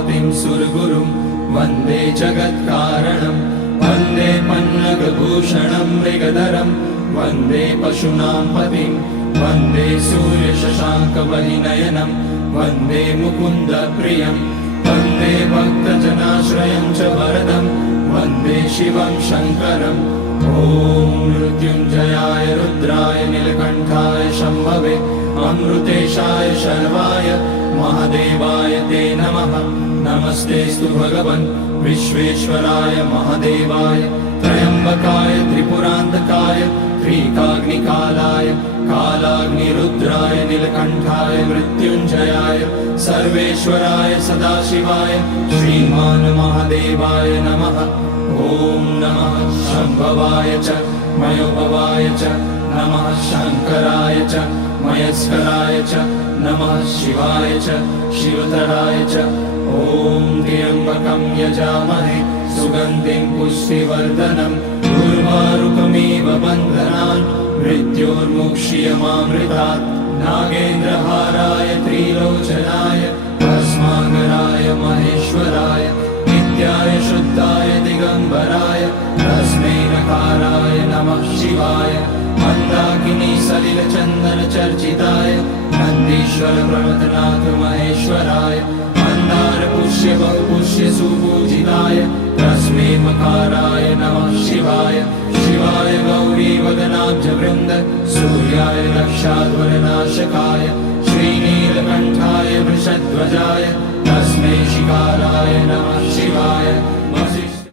पतिं सुरगुरुं वन्दे जगत्कारणं वन्दे पन्नगभूषणं मृगधरं वन्दे पशूनां पतिं वन्दे सूर्यशशाङ्कवहिनयनं वन्दे मुकुन्दप्रियं वन्दे भक्तजनाश्रयं च वरदं वन्दे शिवं शङ्करम् ॐ मृत्युञ्जयाय रुद्राय नीलकण्ठाय शम्भवे अमृतेशाय शर्वाय महादेवाय ते नमः। नमस्तेऽस्तु भगवन् विश्वेश्वराय महादेवाय त्र्यम्बकाय त्रिपुरान्तकाय त्रिकाग्निकालाय कालाग्निरुद्राय नीलकण्ठाय मृत्युञ्जयाय सर्वेश्वराय सदाशिवाय श्रीमान् महादेवाय नमः। ॐ नमः शम्भवाय च मयोभवाय च नमः शङ्कराय च मयस्कराय च नमः शिवाय च शिवतराय च ॐ त्र्यम्बकं यजामहे सुगन्धिं पुष्टिवर्धनम् उर्वारुकमिव बन्धनान् मृत्योर्मुक्ष्यमामृतात् नागेन्द्रहाराय त्रिलोचनाय भस्माकराय महेश्वराय नित्याय शुद्धाय दिगम्बराय तस्मै नकाराय नमः शिवाय मन्दाकिनी सलिलचन्दनचर्चिताय नन्दीश्वर प्रमथनाथ महेश्वराय मन्दार पुष्य बहुपुष्य सुपूजिताय तस्मै मकाराय नमः शिवाय शिवाय गौरी वदनाब्जवृन्द सूर्याय दक्षाध्वरनाशकाय श्रीनीलकण्ठाय वृषध्वजाय तस्मै शिकाराय नमः शिवाय।